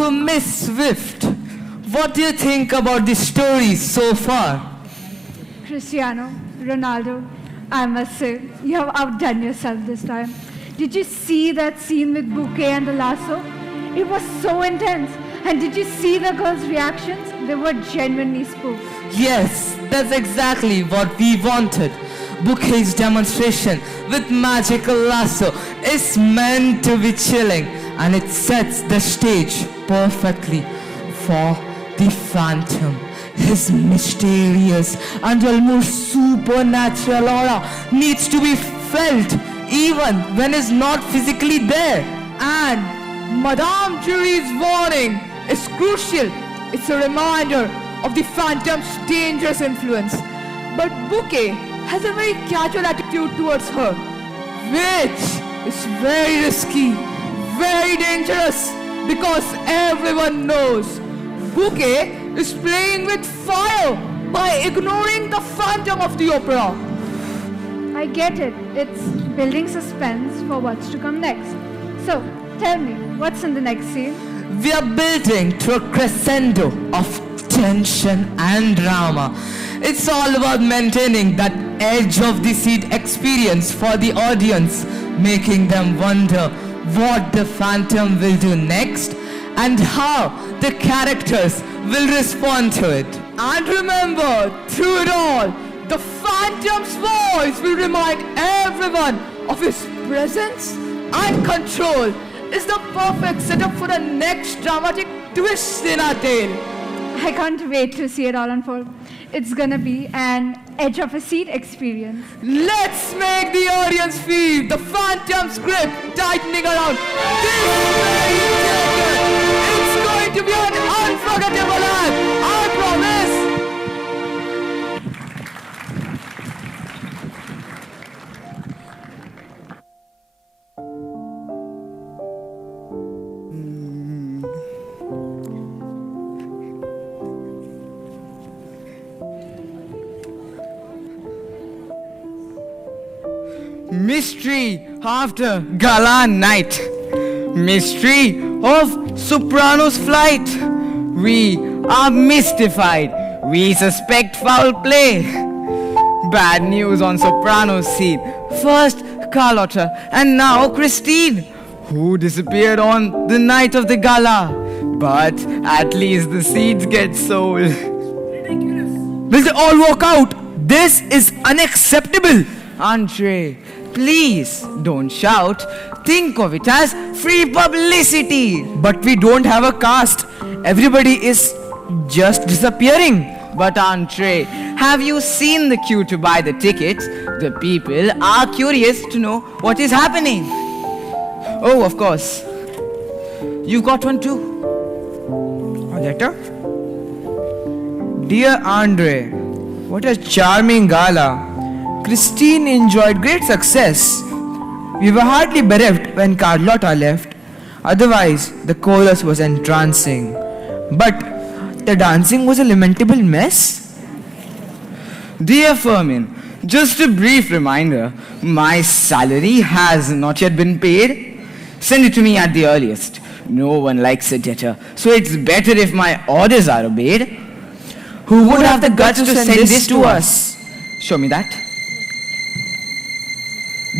So Miss Swift, what do you think about the story so far? Cristiano Ronaldo, I must say, you have outdone yourself this time. Did you see that scene with Bouquet and the lasso? It was so intense. And did you see the girls' reactions? They were genuinely spooked. Yes, that's exactly what we wanted. Bouquet's demonstration with magical lasso is meant to be chilling, and it sets the stage perfectly for the Phantom. His mysterious and almost supernatural aura needs to be felt even when he's not physically there. And Madame Curie's warning is crucial. It's a reminder of the Phantom's dangerous influence. But Bouquet has a very casual attitude towards her, which is very risky, very dangerous, because everyone knows Bouquet is playing with fire by ignoring the Phantom of the Opera. I get it. It's building suspense for what's to come next. So, tell me, what's in the next scene? We are building to a crescendo of tension and drama. It's all about maintaining that edge of the seat experience for the audience, making them wonder what the Phantom will do next and how the characters will respond to it. And remember, through it all, the Phantom's voice will remind everyone of his presence and control. Is the perfect setup for the next dramatic twist in our tale. I can't wait to see it all unfold. It's gonna be an edge of a seat experience. Let's make the audience feel the Phantom's grip tightening around this very theater. It's going to be an unforgettable act, I promise. Mystery after gala night. Mystery of Soprano's flight. We are mystified. We suspect foul play. Bad news on Soprano's scene. First Carlotta and now Christine, who disappeared on the night of the gala. But at least the seeds get sold. Will they all walk out? This is unacceptable. Andre, please don't shout. Think of it as free publicity. But we don't have a cast. Everybody is just disappearing. But Andre, have you seen the queue to buy the tickets? The people are curious to know what is happening. Oh, of course. You got one too. A letter? Dear Andre, what a charming gala. Christine enjoyed great success. We were hardly bereft when Carlotta left. Otherwise, the chorus was entrancing. But the dancing was a lamentable mess. Dear Fermin, just a brief reminder, my salary has not yet been paid. Send it to me at the earliest. No one likes a debtor, so it's better if my orders are obeyed. Who would have the guts to send this to us? Show me that.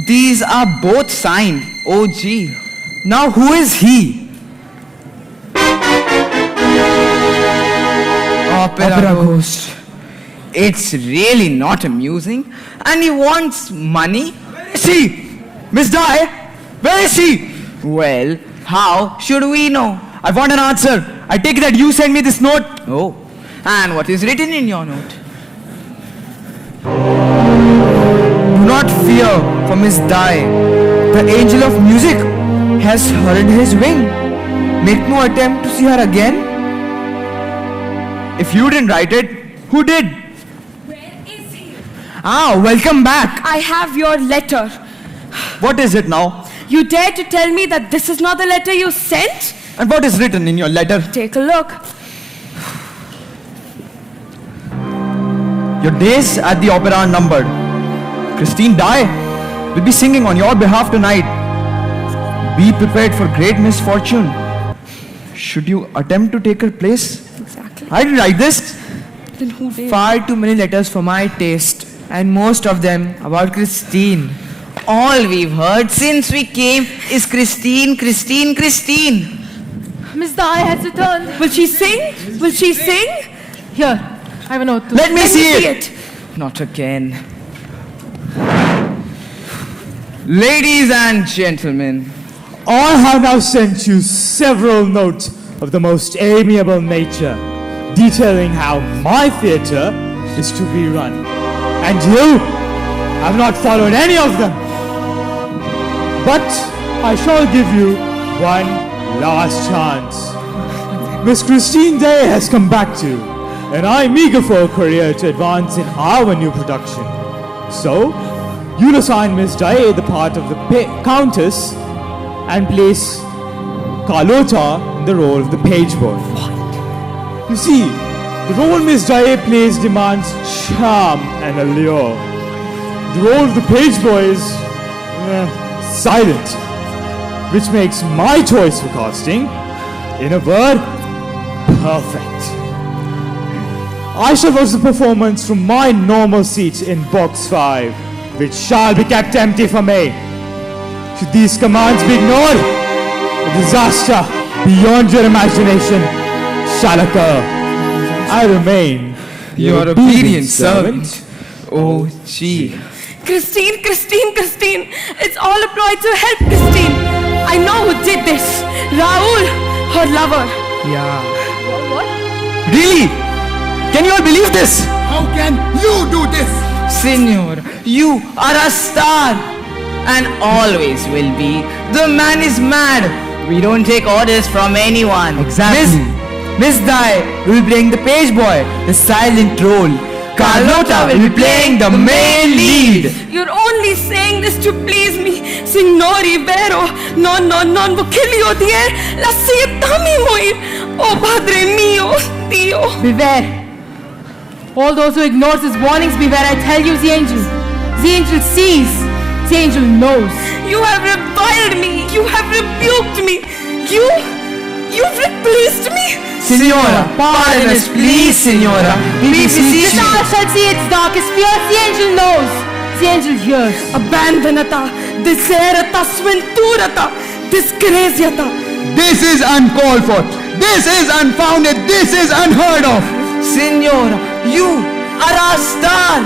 These are both signed OG. Now who is he? Opera Ghost. It's really not amusing. And he wants money? Where is he? Miss Dye? Where is he? Well, how should we know? I want an answer. I take it that you sent me this note. Oh, and what is written in your note? Do not fear for Miss Dye. The angel of music has hurled his wing. Make no attempt to see her again. If you didn't write it, who did? Where is he? Welcome back. I have your letter. What is it now? You dare to tell me that this is not the letter you sent? And what is written in your letter? Take a look. Your days at the opera are numbered. Christine Dye will be singing on your behalf tonight. Be prepared for great misfortune. Should you attempt to take her place? Exactly. I didn't write this. Then who did? Far too many letters for my taste, and most of them about Christine. All we've heard since we came is Christine, Christine, Christine. Miss Dai has returned. Will she sing? Will she sing? Here, I have a note. Let me see it. Not again. Ladies and gentlemen, I have now sent you several notes of the most amiable nature, detailing how my theatre is to be run. And you have not followed any of them. But I shall give you one last chance. Miss Christine Day has come back to you, and I'm eager for a career to advance in our new production. So, you'll assign Miss Day the part of the Countess and place Carlotta in the role of the page boy. You see, the role Miss Day plays demands charm and allure. The role of the page boy is silent, which makes my choice for casting, in a word, perfect. I shall watch the performance from my normal seat in box 5, which shall be kept empty for me. Should these commands be ignored, a disaster beyond your imagination shall occur. I remain Your obedient servant. Oh, gee. Christine, Christine, Christine. It's all a ploy to help Christine. I know who did this. Raoul, her lover. Yeah. Really? Can you all believe this? How can you do this? Senor, you are a star and always will be. The man is mad. We don't take orders from anyone. Exactly. Miss Dai will be playing the page boy, the silent role. Carlotta will be playing the main lead. You're only saying this to please me. Signori, vero? Non voglio dire la sietami moir. Oh, Padre mio, Dio. Beware. All those who ignore his warnings, beware. I tell you, the angel. The angel sees. The angel knows. You have reviled me. You have rebuked me. You've replaced me. Signora, pardon us, please, Signora. We beseech The you. star shall see its darkest fears. The angel knows. The angel hears. Abandonata, deserata, sventurata, disgraziata. This is uncalled for. This is unfounded. This is unheard of. Senora, you are a star.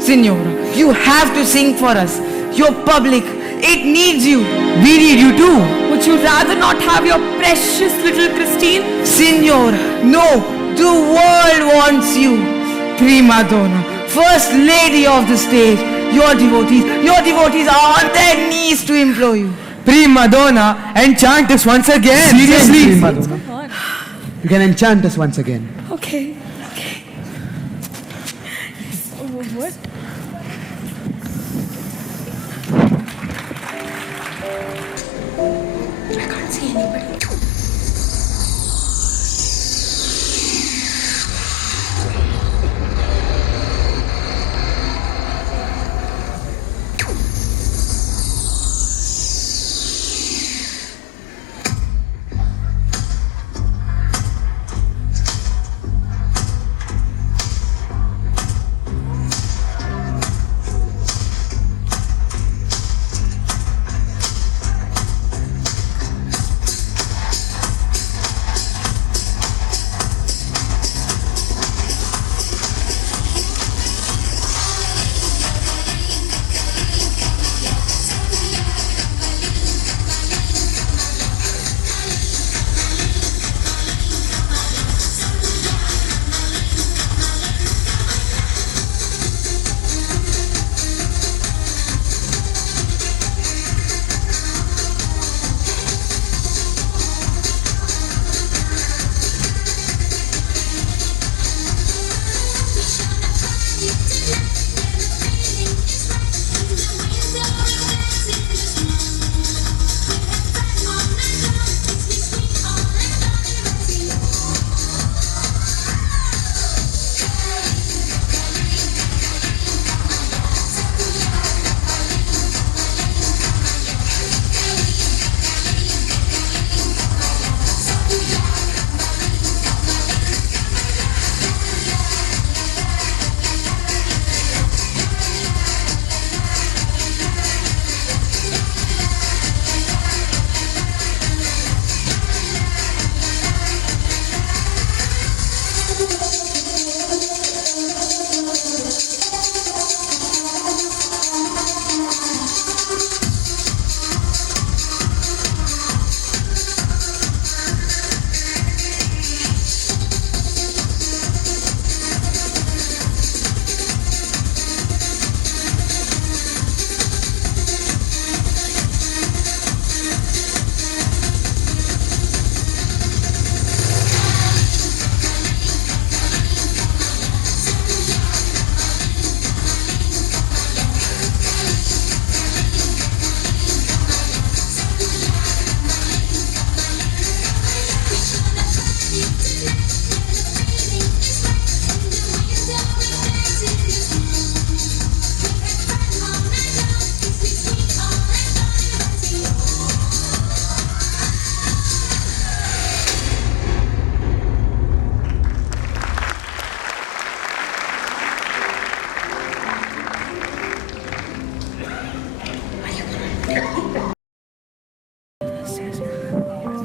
Senora, you have to sing for us. Your public, it needs you. We need you too. Would you rather not have your precious little Christine? Senora, no, the world wants you. Prima donna, first lady of the stage. Your devotees are on their knees to implore you. Prima donna, enchant us once again. Seriously, Madonna. You can enchant us once again. Okay. What? I can't see anybody.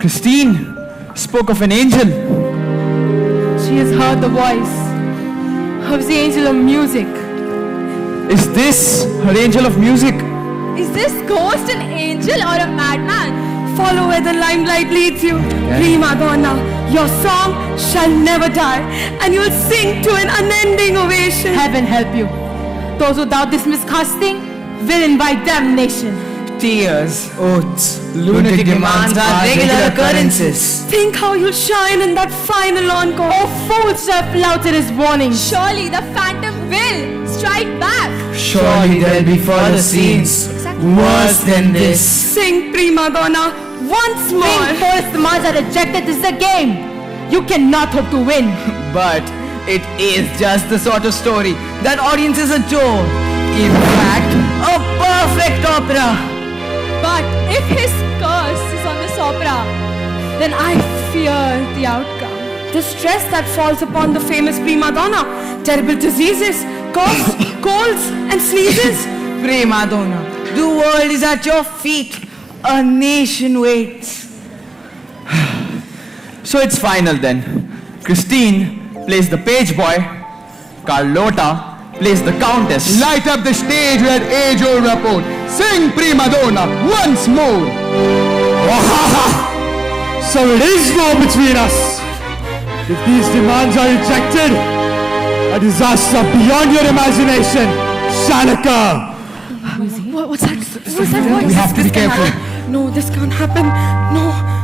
Christine spoke of an angel. She has heard the voice of the angel of music. Is this her angel of music? Is this ghost an angel or a madman? Follow where the limelight leads you. Prima donna, your song shall never die, and you'll sing to an unending ovation. Heaven help you. Those who doubt this miscasting will invite damnation. Tears, Oaths, lunatic demands are regular occurrences. Think how you'll shine in that final encore. Oh, fools who have flouted his warnings. Surely the phantom will strike back. surely there'll be further scenes worse than this. Sing prima donna once more. Being forced demands are rejected. This is a game. You cannot hope to win. But it is just the sort of story that audiences adore. In fact, a perfect opera. But if his curse is on this opera, then I fear the outcome. The stress that falls upon the famous prima donna, terrible diseases, coughs, colds and sneezes. Prima donna, the world is at your feet. A nation waits. So it's final then. Christine plays the page boy. Carlotta plays the countess. Light up the stage with age-old rapport. Sing prima donna once more. So it is war between us. If these demands are rejected, a disaster beyond your imagination shall occur. What's that? What's that voice? We have to be careful. No, this can't happen. No.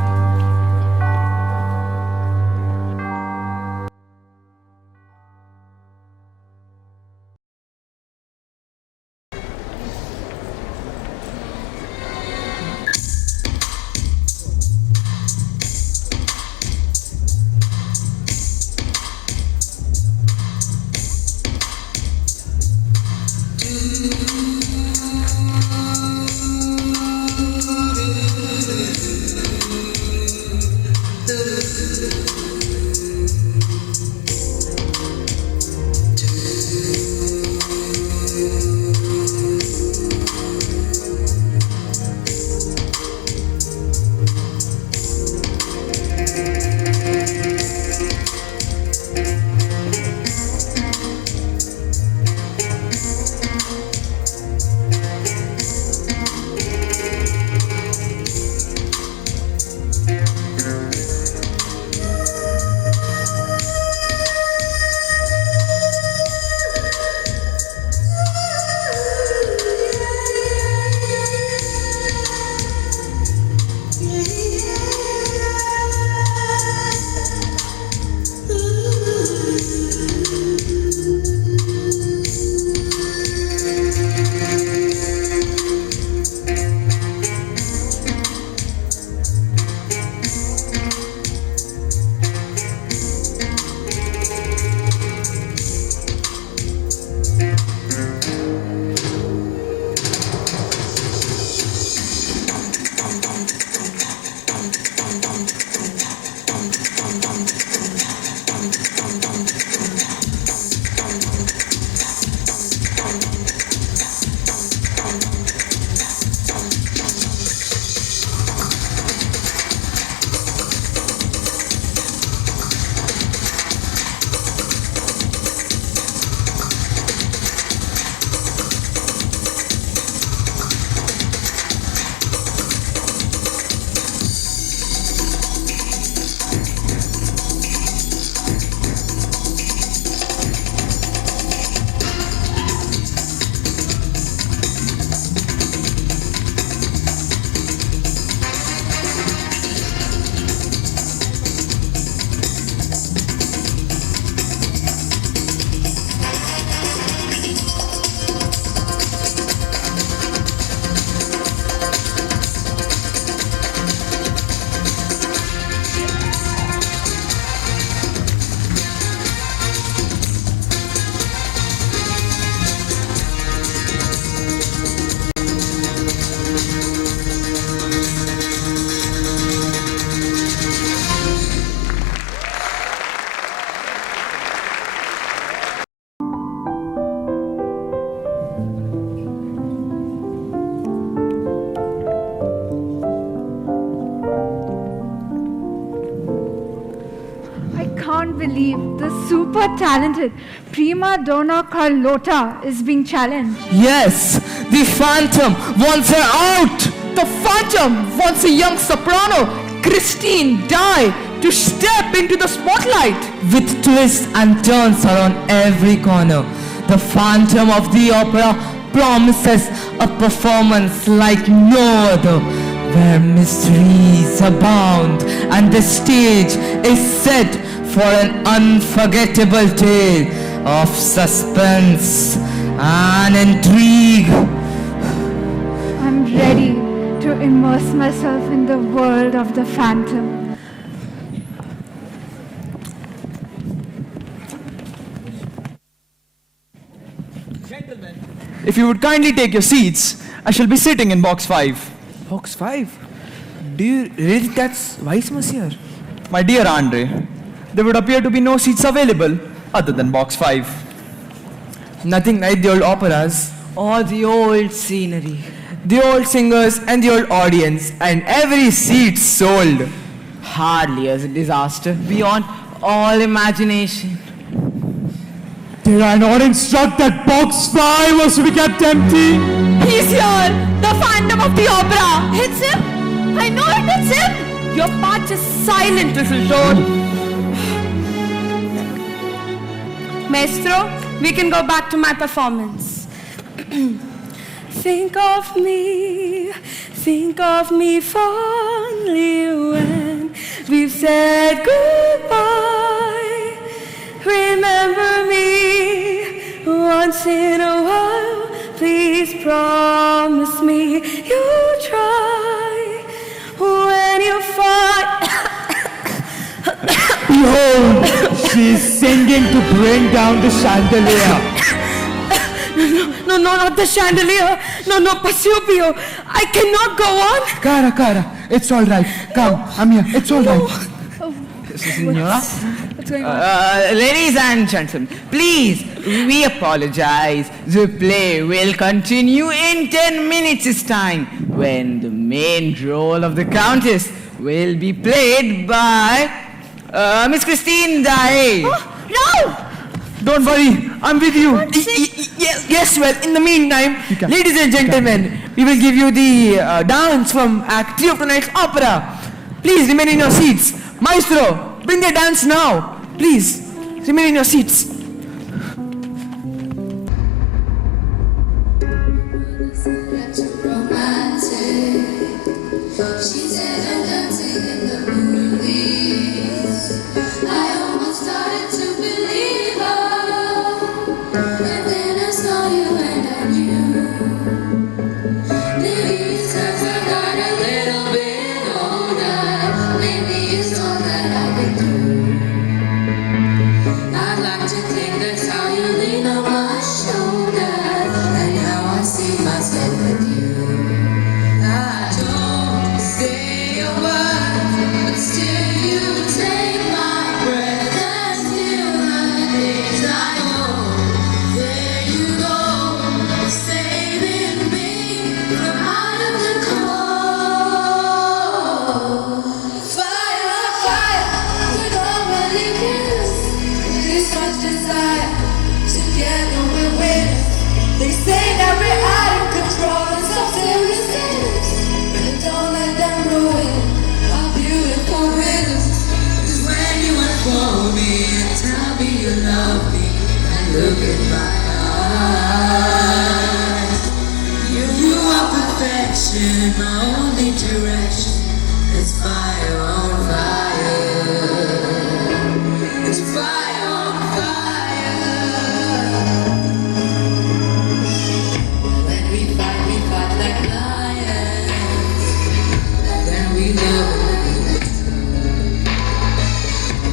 believe the super talented prima donna Carlotta is being challenged. Yes, the Phantom wants her out. The Phantom wants a young soprano, Christine Dye, to step into the spotlight. With twists and turns around every corner, the Phantom of the Opera promises a performance like no other, where mysteries abound and the stage is set for an unforgettable tale of suspense and intrigue. I'm ready to immerse myself in the world of the Phantom. If you would kindly take your seats, I shall be sitting in box 5. Box 5? Do you really think that's wise, monsieur? My dear Andre, there would appear to be no seats available other than box 5. Nothing like the old operas, Or the old scenery. the old singers and the old audience, and every seat sold. Hardly a disaster beyond all imagination. Did I not instruct that box 5 was to be kept empty? He's here! The Phantom of the Opera! It's him! I know it, it's him! Your part is silent, little toad. Maestro, we can go back to my performance. Think of me fondly when we've said goodbye. Remember me once in a while. Please promise me you'll try when you find. Behold, she's singing to bring down the chandelier. No, not the chandelier. No, Pasupio. I cannot go on. Cara, it's all right. Come, I'm here. It's all right. Signora? What's going on? Ladies and gentlemen, please, we apologize. The play will continue in 10 minutes' time when the main role of the Countess will be played by Miss Christine Daae. No! Don't worry, I'm with you. Yes, well, in the meantime, ladies and gentlemen, we will give you the dance from Act 3 of tonight's opera. Please remain in your seats. Maestro, bring the dance now. Please, remain in your seats. She said I'm dancing in the movies. I almost started to believe her, but then I saw you and I knew. Maybe it's 'cause I got a little bit older. Maybe it's all that I've been through. I'd like to think that's how you lean on my shoulder, and now I see myself with you. I don't say a word, but still you take my breath and still the days I know. There you go, saving me from out of the cold. Fire, we normally kiss. There's such desire, together we're winners. They say that we're out of control and so serious. But don't let them ruin our beautiful rhythms. 'Cause when you unfold me and tell me you love me, and look in my eyes, you are perfection, my only direction. It's fire on fire. It's fire on fire. When we fight like lions. Then we love.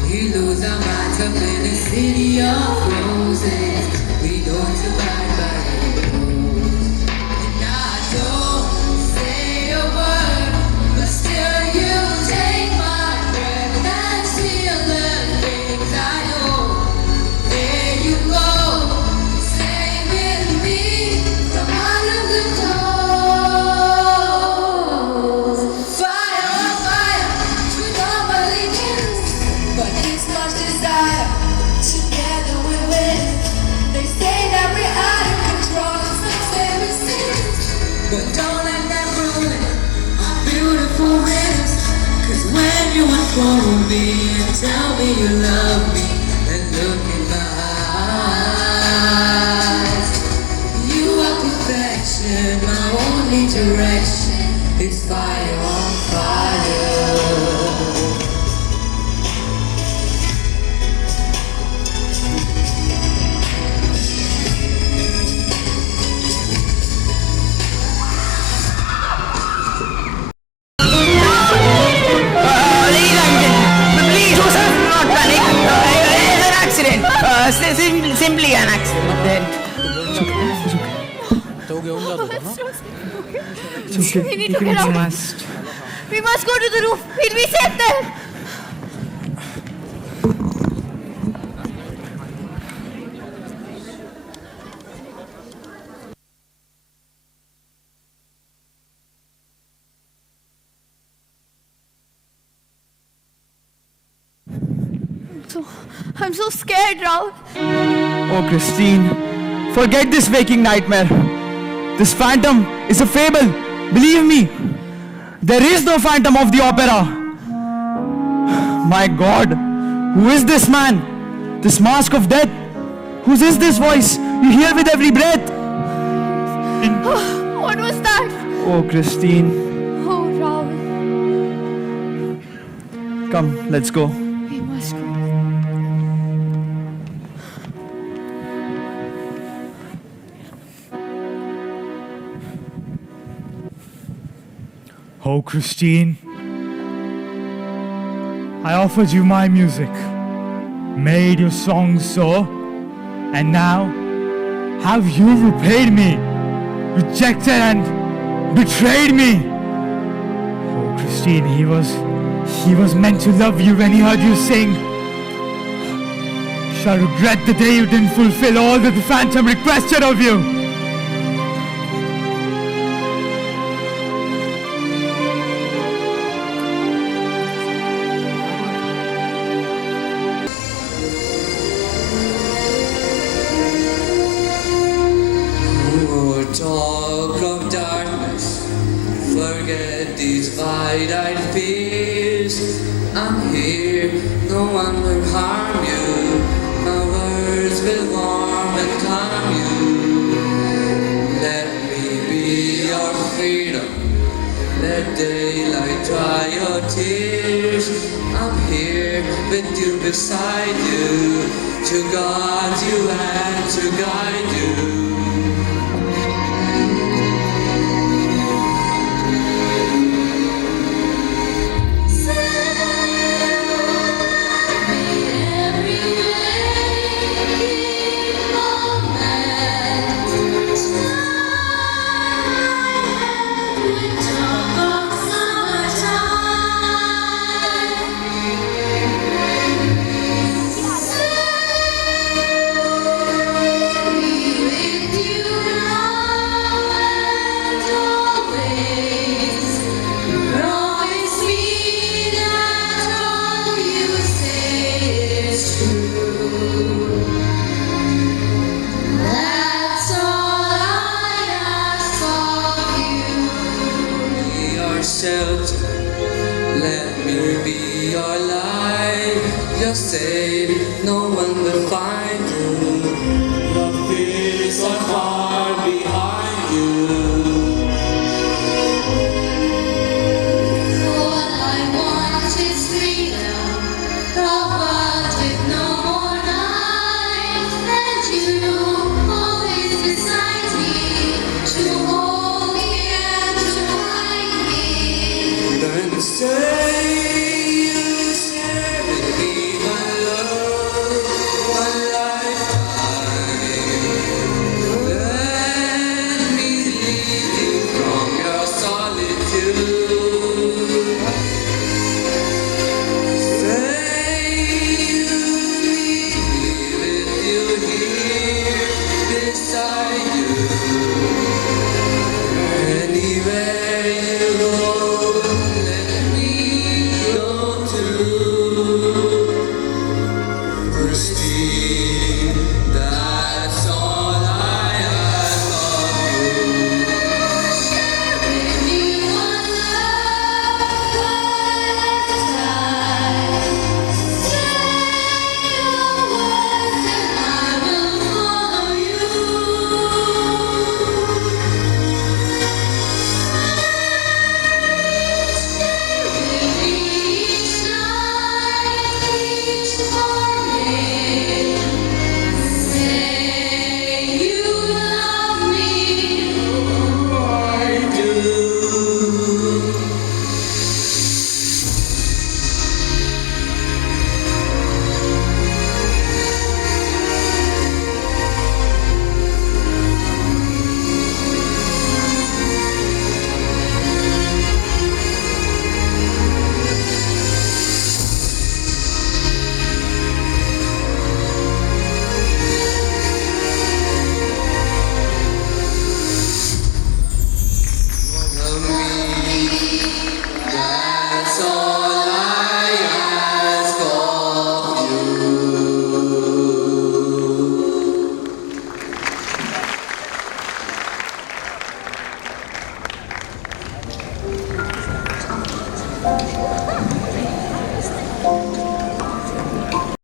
We lose our minds up in a city of roses. We don't survive by the rules. And I don't say a word, but still you take my breath. me and tell me you love me and look in my eyes. You are perfection, my only direction. It's fire on fire. Please, Joseph, not panic. It's an accident. Simply an accident. We need to get out. We must go to the roof. We'll be safe there. I'm so scared, Raul. Oh, Christine, forget this waking nightmare. This phantom is a fable. Believe me, there is no phantom of the opera. My God, who is this man? This mask of death? Whose is this voice you hear with every breath? What was that? Oh, Christine, Oh, Raul. come, let's go. We must go. Oh, Christine, I offered you my music, made your songs so, and now have you repaid me, rejected and betrayed me? Oh, Christine, he was meant to love you when he heard you sing. Shall regret the day you didn't fulfill all that the phantom requested of you. Talk of darkness, forget these wide-eyed fears. I'm here, no one will harm you. My words will warm and calm you. Let me be your freedom. Let daylight dry your tears. I'm here with you, beside you, to guard you and to guide you. Shelter, let me be your light. You're safe, no one will find you. Your fears are far behind you. All I want is freedom, a world with no more night. And you always beside me, to hold me and to hide me. Then say you share with me my love.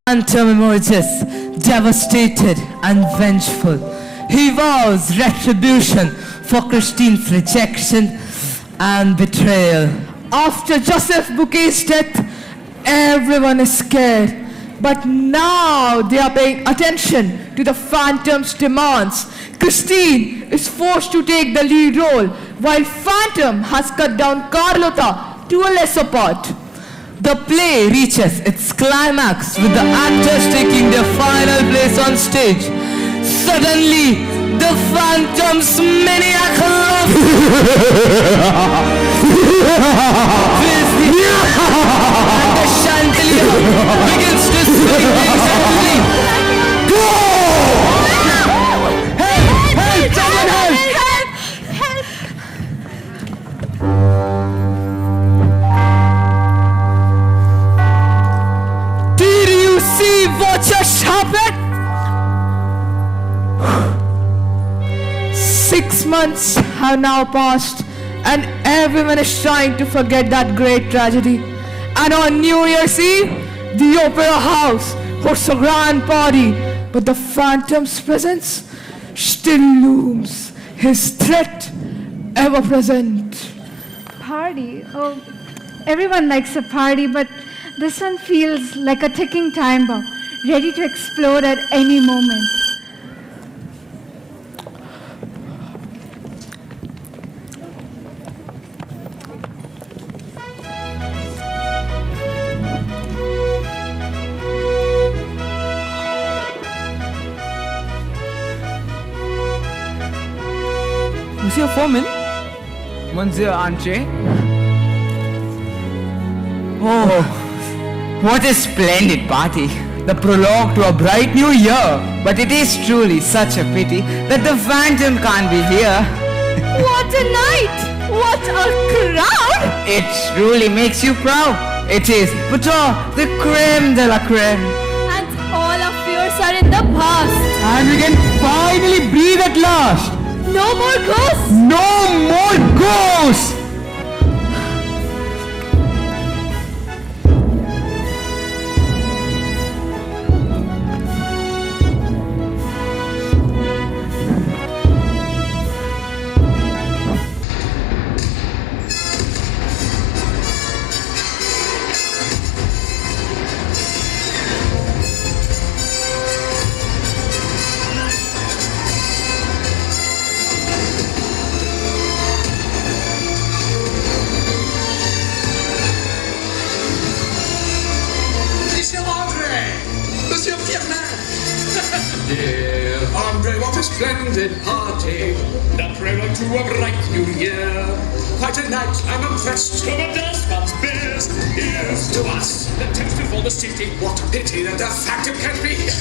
Phantom emerges, devastated and vengeful. He vows retribution for Christine's rejection and betrayal. After Joseph Bouquet's death, everyone is scared. But now they are paying attention to the Phantom's demands. Christine is forced to take the lead role, while Phantom has cut down Carlotta to a lesser part. The play reaches its climax with the actors taking their final place on stage. Suddenly, the Phantom's maniac love fills the air and the chandelier begins to swing violently. Go! Help! Someone help! Did you see what just happened? 6 months have now passed, and everyone is trying to forget that great tragedy. And on New Year's Eve, the Opera House hosts a grand party, but the Phantom's presence still looms, his threat ever present. Party? Oh, everyone likes a party, but this one feels like a ticking time bomb, ready to explode at any moment. Monsieur Foreman? Monsieur Andre? Oh, what a splendid party. The prologue to a bright new year. But it is truly such a pity that the Phantom can't be here. What a night! What a crowd! It truly makes you proud. It is, but the creme de la creme. And all our fears are in the past. And we can finally breathe at last. No more ghosts! No more ghosts! Dear Andre, what a splendid party. The prelude to a bright new year. Quite a night, I'm impressed. Some of this once bears. Here's to us, the toast of all the city. What a pity that the Phantom can't be here.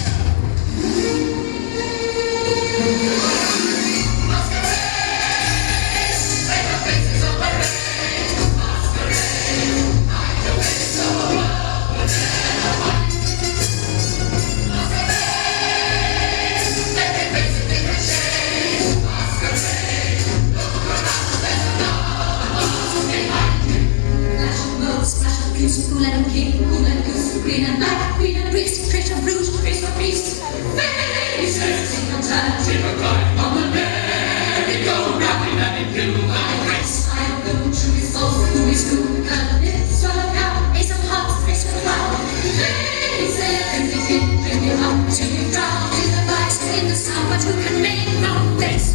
Cool and pink, cool and goose, green and black, green and priest, treasure rouge, priest for priest. Faces, single time, single time, on the merry-go-round, and in blue, my race. I am blue, true is false, who is who, and this swallow cow, ace of hearts, ace of cloud. Faces, bring me in, bring me up, to be drowned in the vice, in the sound, but who can make no face?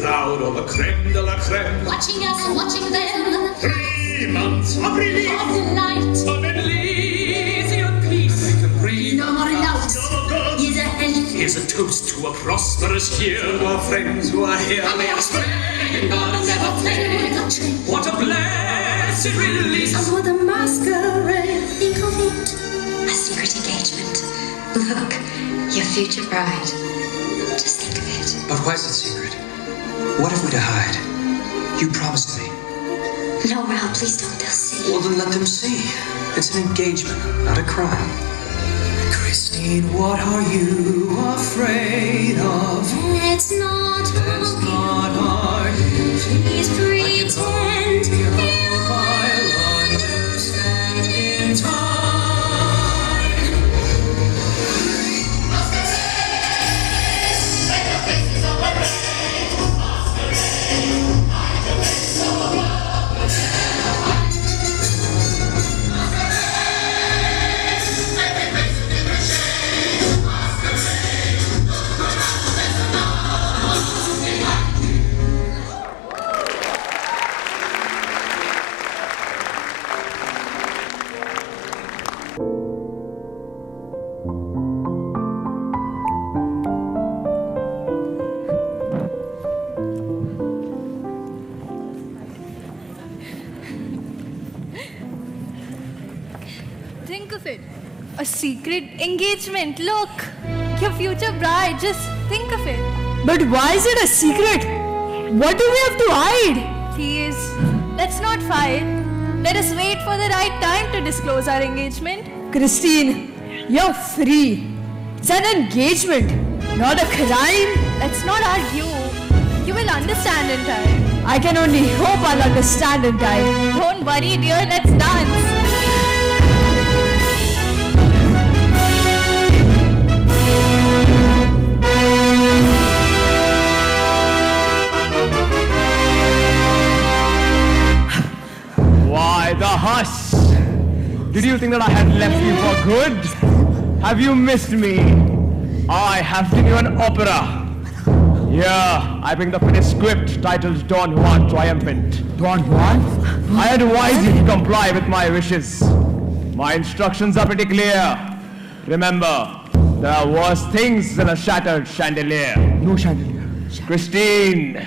Proud of the creme de la creme. Watching us and watching them. 3 months of relief. Of the light. Of toast to a prosperous year. To our friends who are here, may I spend on never play. What a blessed release. For the masquerade. Think of it. A secret engagement. Look, your future bride. Just think of it. But why is it secret? What have we to hide? You promised me. No, Ralph, please don't. They'll see. Well, then let them see. It's an engagement, not a crime. Christine, what are you afraid of? It's not hard. Please pretend I'll understand in time. Think of it. A secret engagement. Look, your future bride. Just think of it. But why is it a secret? What do we have to hide? Please, let's not fight. Let us wait for the right time to disclose our engagement. Christine, you're free. It's an engagement, not a crime. Let's not argue. You will understand in time. I can only hope I'll understand in time. Don't worry, dear. Let's dance. Why the hush? Did you think that I had left you for good? Have you missed me? I have given you an opera. Here, I bring the finished script titled Don Juan Triumphant. Don Juan? I advise you to comply with my wishes. My instructions are pretty clear. Remember, there are worse things than a shattered chandelier. No chandelier. Christine,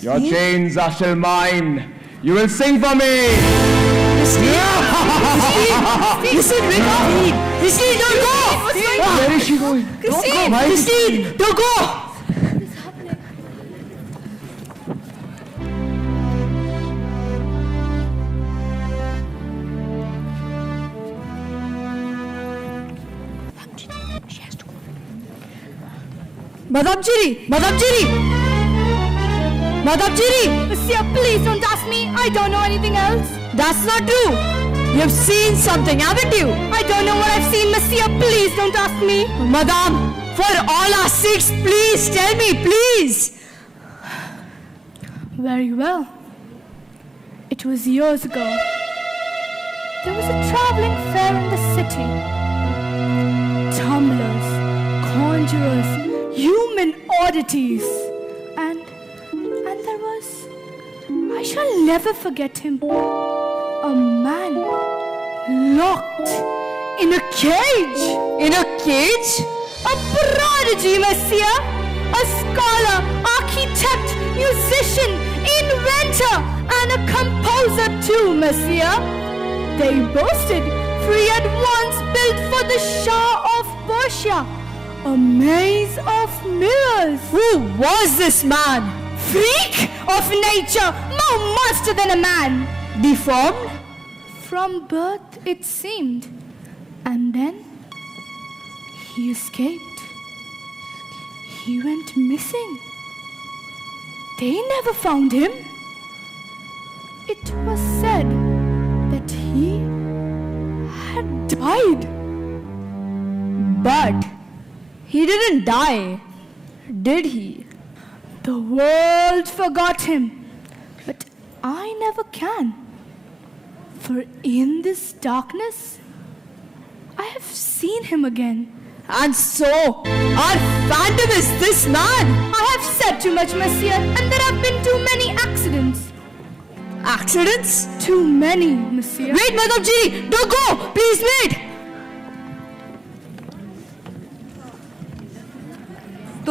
your chains are still mine. You will sing for me. Christine, listen, Christine. Christine, don't go. Where is she going? Christine, Christine, don't go. Madame Chiri! Madame Chiri! Madame Chiri! Monsieur, please don't ask me. I don't know anything else. That's not true. You've seen something, haven't you? I don't know what I've seen, Monsieur. Please don't ask me. Madame, for all our sakes, please tell me, please. Very well. It was years ago. There was a traveling fair in the city. Tumblers, conjurers, human oddities. And there was, I shall never forget him, a man locked in a cage. In a cage? A prodigy, Monsieur. A scholar, architect, musician, inventor, and a composer too, Monsieur. They boasted, for he had once built for the Shah of Persia a maze of mirrors. Who was this man? Freak of nature, more monster than a man. Deformed? From birth, it seemed. And then he escaped. He went missing. They never found him. It was said that he had died. But he didn't die, did he? The world forgot him, but I never can. For in this darkness, I have seen him again. And so, our phantom is this man. I have said too much, Monsieur, and there have been too many accidents. Accidents? Too many, Monsieur. Wait, Madame G, don't go. Please wait.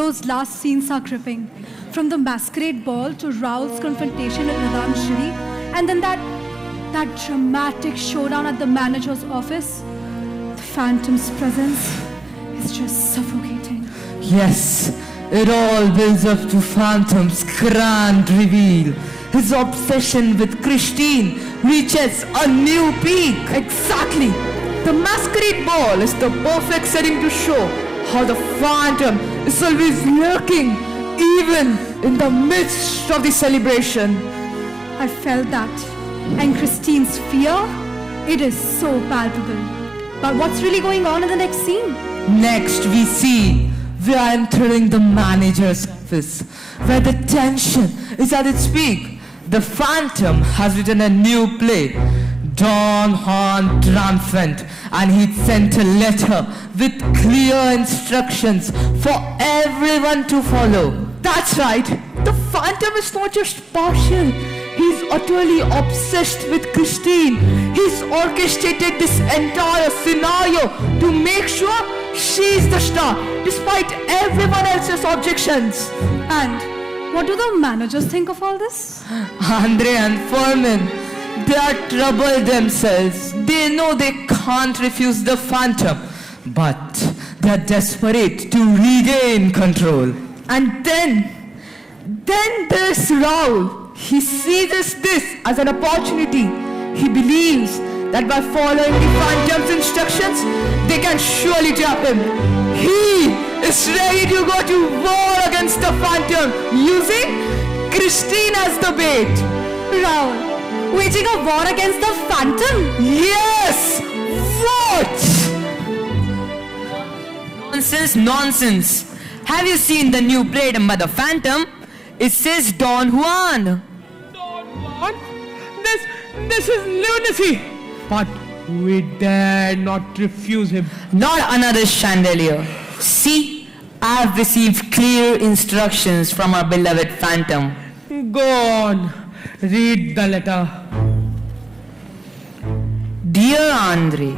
those last scenes are gripping. From the masquerade ball to Raul's confrontation with Madame Jury, and then that dramatic showdown at the manager's office. The Phantom's presence is just suffocating. Yes, it all builds up to Phantom's grand reveal. His obsession with Christine reaches a new peak. Exactly. The masquerade ball is the perfect setting to show how the Phantom is always lurking, even in the midst of the celebration. I felt that. And Christine's fear, it is so palpable. But what's really going on in the next scene? Next we see we are entering the manager's office, where the tension is at its peak. The Phantom has written a new play, Don Juan Triumphant, and he sent a letter with clear instructions for everyone to follow. That's right. The Phantom is not just partial. He's utterly obsessed with Christine. He's orchestrated this entire scenario to make sure she's the star, despite everyone else's objections. And what do the managers think of all this? Andre and Furman, they are troubled themselves. They know they can't refuse the Phantom, but they're desperate to regain control. And then there's Raul. He seizes this as an opportunity. He believes that by following the Phantom's instructions, they can surely trap him. He is ready to go to war against the Phantom, using Christine as the bait. Raul, waging a war against the Phantom? Yes! What? Nonsense. Have you seen the new play by the Phantom? It says Don Juan. What? This is lunacy. But we dare not refuse him. Not another chandelier. See, I've received clear instructions from our beloved Phantom. Go on. Read the letter. Dear Andre,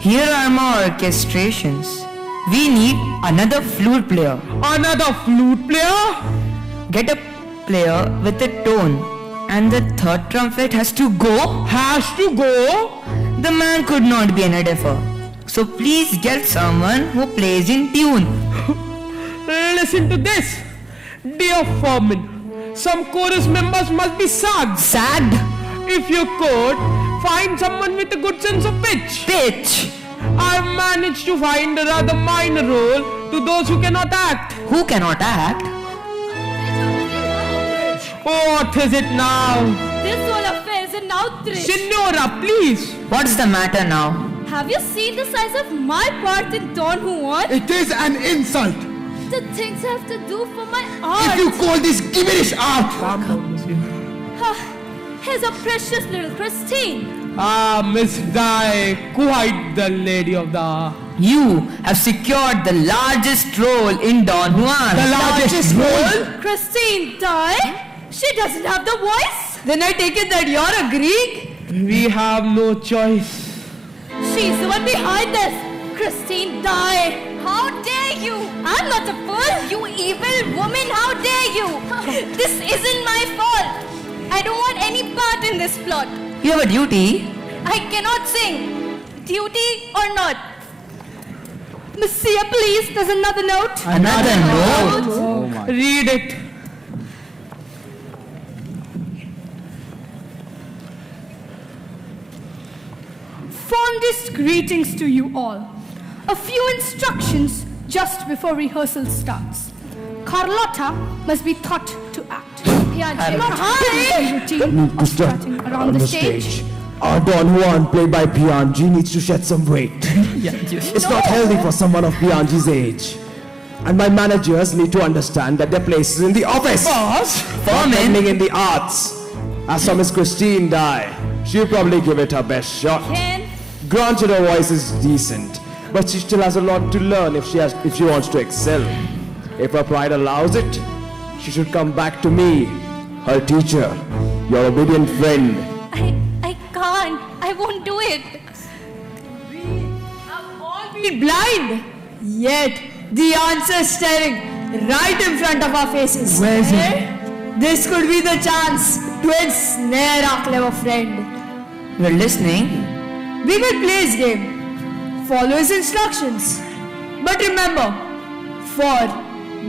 here are my orchestrations. We need another flute player. Another flute player? Get a player with a tone. And the third trumpet has to go? Has to go? The man could not be any differ. So please get someone who plays in tune. Listen to this. Dear Foreman, some chorus members must be sagged. Sagged? If you could, find someone with a good sense of pitch. Pitch? I've managed to find a rather minor role to those who cannot act. Who cannot act? What is it now? This whole affair is an outrage. Signora, please. What's the matter now? Have you seen the size of my part in Don Juan? It is an insult. The things I have to do for my art. If you call this gibberish art. Here's a precious little Christine. Ah, Miss Di, quite the lady of the hour. You have secured the largest role in Don Juan. The largest role? Christine Di? She doesn't have the voice. Then I take it that you're a Greek? We have no choice. She's the one behind this. Christine Di. How dare you? I'm not a fool. You evil woman, how dare you? This isn't my fault. I don't want any part in this plot. You have a duty. I cannot sing. Duty or not. Monsieur, please, there's another note. Another note? Oh my. Read it. Fondest greetings to you all. A few instructions just before rehearsal starts. Carlotta must be taught to act. Routine of strutting around the stage. Our Don Juan, played by Piangi, needs to shed some weight. It's not healthy for someone of Piangi's age. And my managers need to understand that their place is in the office. Boss? Not in the arts. As for Miss Christine Di, she'll probably give it her best shot. Granted, her voice is decent, but she still has a lot to learn if she wants to excel. If her pride allows it, she should come back to me, her teacher, your obedient friend. I can't. I won't do it. We have all been blind. Yet the answer is staring right in front of our faces. Where is it? This could be the chance to ensnare our clever friend. You're listening? We will play his game, follow his instructions. But remember, for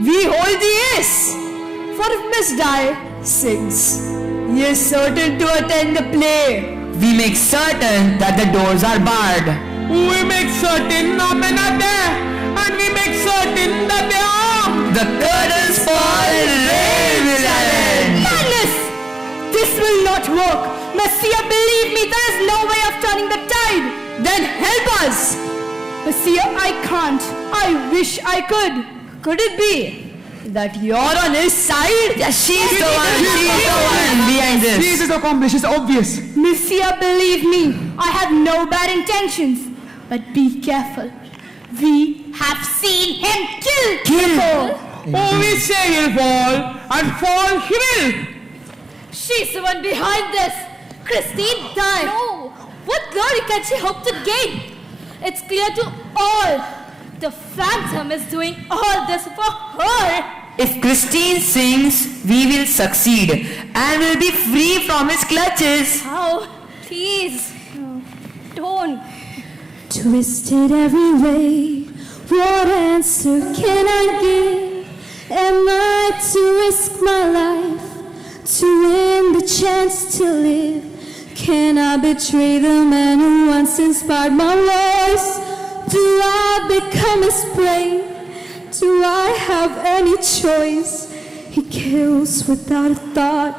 we hold the ace. For if Miss Di sings, he is certain to attend the play. We make certain that the doors are barred. We make certain no men are there, and we make certain that they are. The curtains fall, rain will end. Madness! This will not work. Messiah, believe me, there is no way of turning the tide. Then help us. Messiah, I can't. I wish I could. Could it be that you're on his side? Yeah, she's the one behind this. This is accomplished, it's obvious. Messiah, believe me, I have no bad intentions. But be careful. We have seen him kill people. Oh, we say he'll fall, and fall he will. She's the one behind this. Christine died. No. What glory can she hope to gain? It's clear to all. The Phantom is doing all this for her. If Christine sings, we will succeed and will be free from his clutches. How? Please. No. Don't. Twisted every way, what answer can I give? Am I to risk my life to win the chance to live? Can I betray the man who once inspired my voice? Do I become his prey? Do I have any choice? He kills without a thought.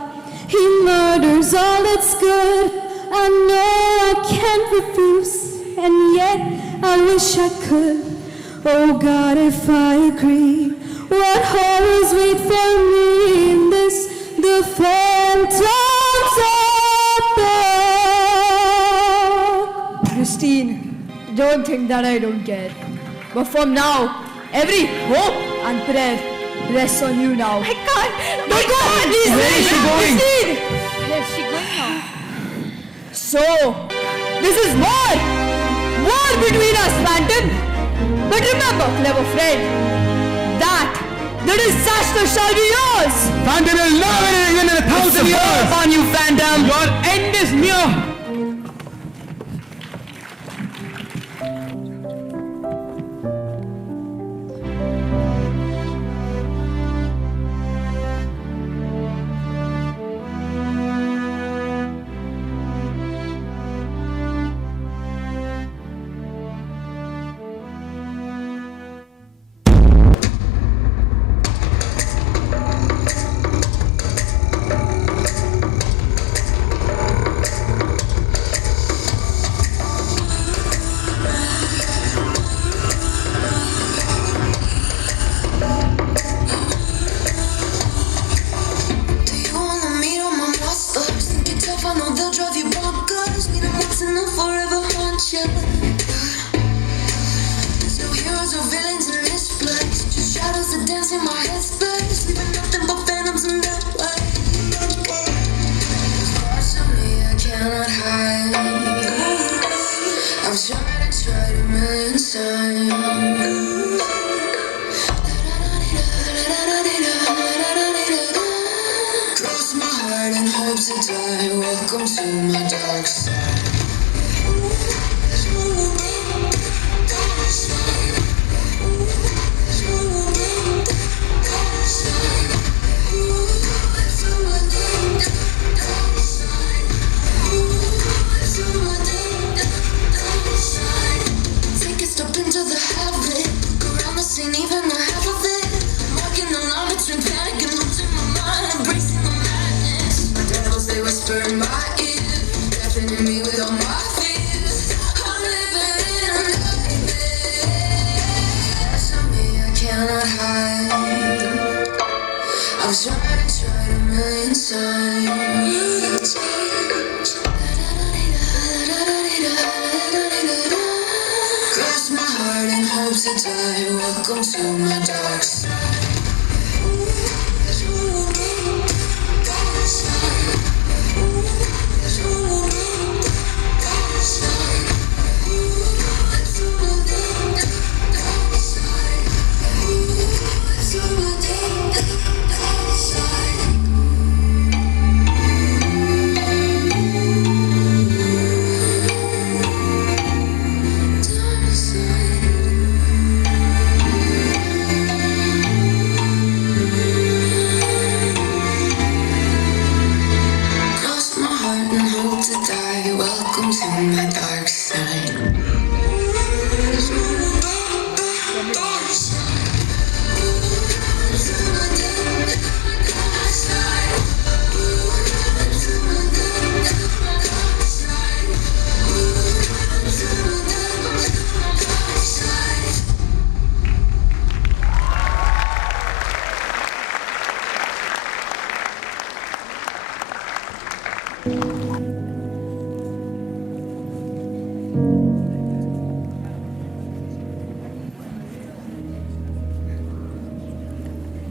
He murders all that's good. I know I can't refuse, and yet I wish I could. Oh God, if I agree, what horrors wait for me in this, the Phantom's epoch? Christine, don't think that I don't care. But from now, every hope and prayer rests on you now. I can't. Don't go! Please, where is she going? Christine! Where is she going now? So, this is war! War between us, Phantom! But remember, clever friend, that the disaster shall be yours! Phantom will never win in 1,000 years. Upon you, Phantom! Your end is near. You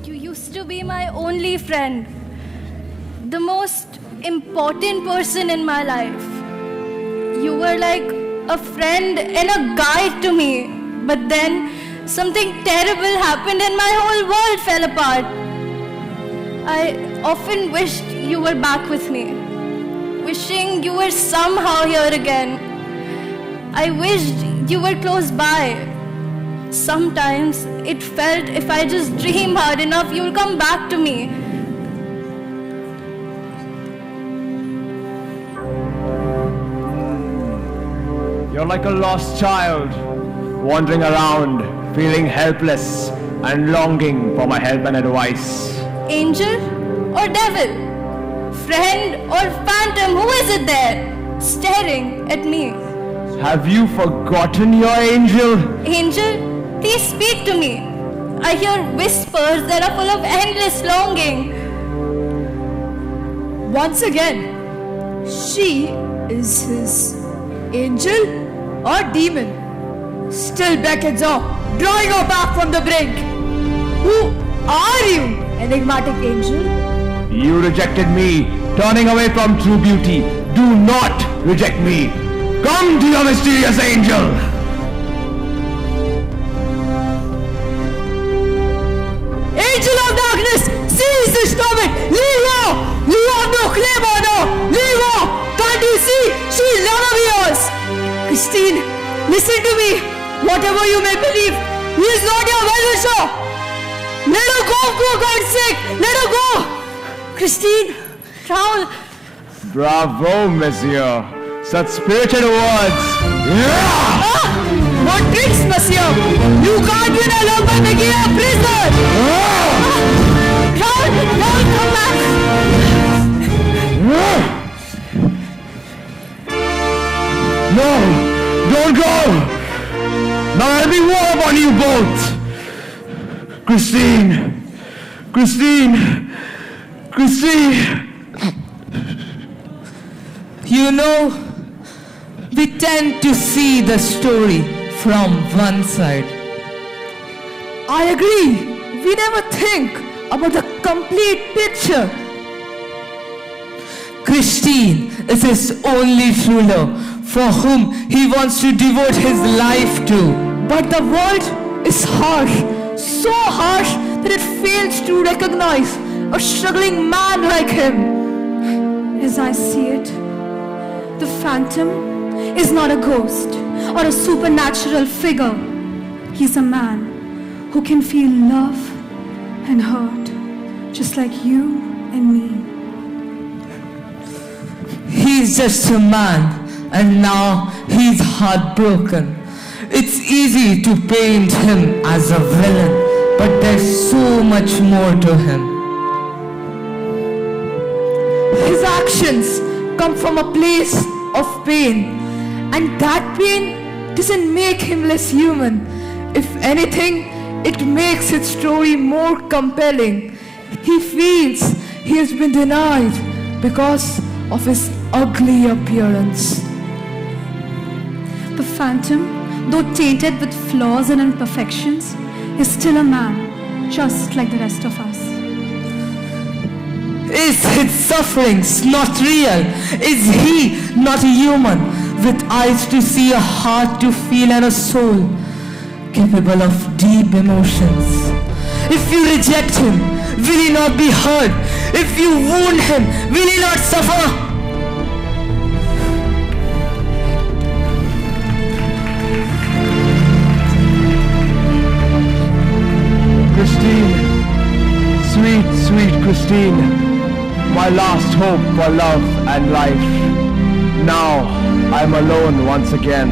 used to be my only friend, the most important person in my life. You were like a friend and a guide to me. But then something terrible happened and my whole world fell apart. I often wished you were back with me, wishing you were somehow here again. I wished you were close by. Sometimes it felt if I just dream hard enough, you'll come back to me. You're like a lost child, wandering around, feeling helpless and longing for my help and advice. Angel or devil? Friend or phantom? Who is it there, staring at me? Have you forgotten your angel? Angel, please speak to me. I hear whispers that are full of endless longing. Once again, she is his angel or demon. Still beckons her, drawing her back from the brink. Who are you, enigmatic angel? You rejected me, turning away from true beauty. Do not reject me. Come to your mysterious angel. Angel of darkness, seize this moment. Leave her. You have no claim on her. Leave her. Can't you see? She'll never be yours. Christine, listen to me. Whatever you may believe, he is not your well-wisher. Let her go, for God's sake. Let her go. Christine, Raoul. Bravo, monsieur. Such spirited words. What tricks, monsieur? You can't win alone by making her a prisoner. Raoul, come back. No, don't go. Now I'll be war upon you both. Christine. You know, we tend to see the story from one side. I agree. We never think about the complete picture. Christine is his only true love, for whom he wants to devote his life to. But the world is harsh, so harsh that it fails to recognize a struggling man like him. As I see it, the phantom is not a ghost or a supernatural figure. He's a man who can feel love and hurt, just like you and me. He's just a man, and now he's heartbroken. It's easy to paint him as a villain, but there's so much more to him. His actions come from a place of pain, and that pain doesn't make him less human. If anything, it makes his story more compelling. He feels he has been denied because of his ugly appearance. The phantom, though tainted with flaws and imperfections, is still a man, just like the rest of us. Is his sufferings not real? Is he not human, with eyes to see, a heart to feel, and a soul capable of deep emotions? If you reject him, will he not be hurt? If you wound him, will he not suffer? Christine, sweet Christine, my last hope for love and life. Now I'm alone once again.